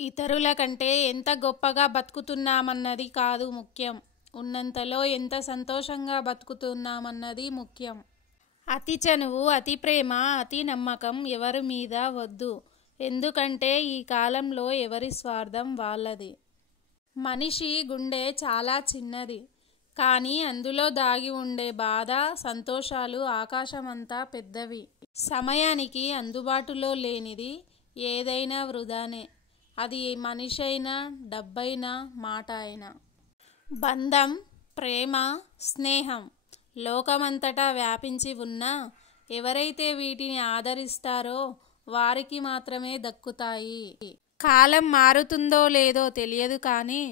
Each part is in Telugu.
ఇతరుల కంటే ఎంత గొప్పగా బతుకుతున్నామన్నది కాదు ముఖ్యం, ఉన్నంతలో ఎంత సంతోషంగా బతుకుతున్నామన్నది ముఖ్యం. అతి చనువు, అతి ప్రేమ, అతి నమ్మకం ఎవరి మీద వద్దు. ఎందుకంటే ఈ కాలంలో ఎవరి స్వార్థం వాళ్ళది. మనిషి గుండె చాలా చిన్నది, కానీ అందులో దాగి ఉండే బాధ, సంతోషాలు ఆకాశమంతా పెద్దవి. సమయానికి అందుబాటులో లేనిది ఏదైనా వృధానే. అది మనిషైనా, డబ్బైనా, మాట అయినా. బంధం, ప్రేమ, స్నేహం లోకమంతటా వ్యాపించి ఉన్నా ఎవరైతే వీటిని ఆదరిస్తారో వారికి మాత్రమే దక్కుతాయి. కాలం మారుతుందో లేదో తెలియదు, కానీ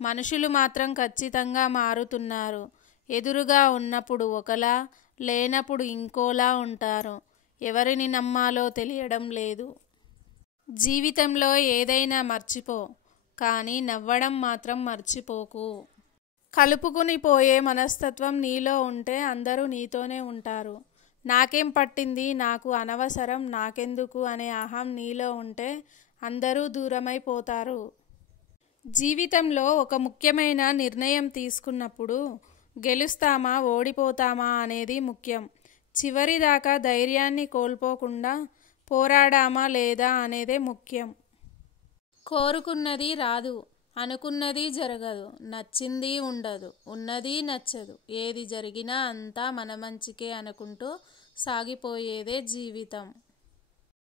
మనుషులు మాత్రం ఖచ్చితంగా మారుతున్నారు. ఎదురుగా ఉన్నప్పుడు ఒకలా, లేనప్పుడు ఇంకోలా ఉంటారు. ఎవరిని నమ్మాలో తెలియడం లేదు. జీవితంలో ఏదైనా మర్చిపో, కానీ నవ్వడం మాత్రం మర్చిపోకు. కలుపుకుని పోయే మనస్తత్వం నీలో ఉంటే అందరూ నీతోనే ఉంటారు. నాకేం పట్టింది, నాకు అనవసరం, నాకెందుకు అనే అహం నీలో ఉంటే అందరూ దూరమైపోతారు. జీవితంలో ఒక ముఖ్యమైన నిర్ణయం తీసుకున్నప్పుడు గెలుస్తామా, ఓడిపోతామా అనేది ముఖ్యం. చివరిదాకా ధైర్యాన్ని కోల్పోకుండా పోరాడామా లేదా అనేదే ముఖ్యం. కోరుకున్నది రాదు, అనుకున్నది జరగదు, నచ్చింది ఉండదు, ఉన్నది నచ్చదు. ఏది జరిగినా అంతా మన మంచికే అనుకుంటూ సాగిపోయేదే జీవితం.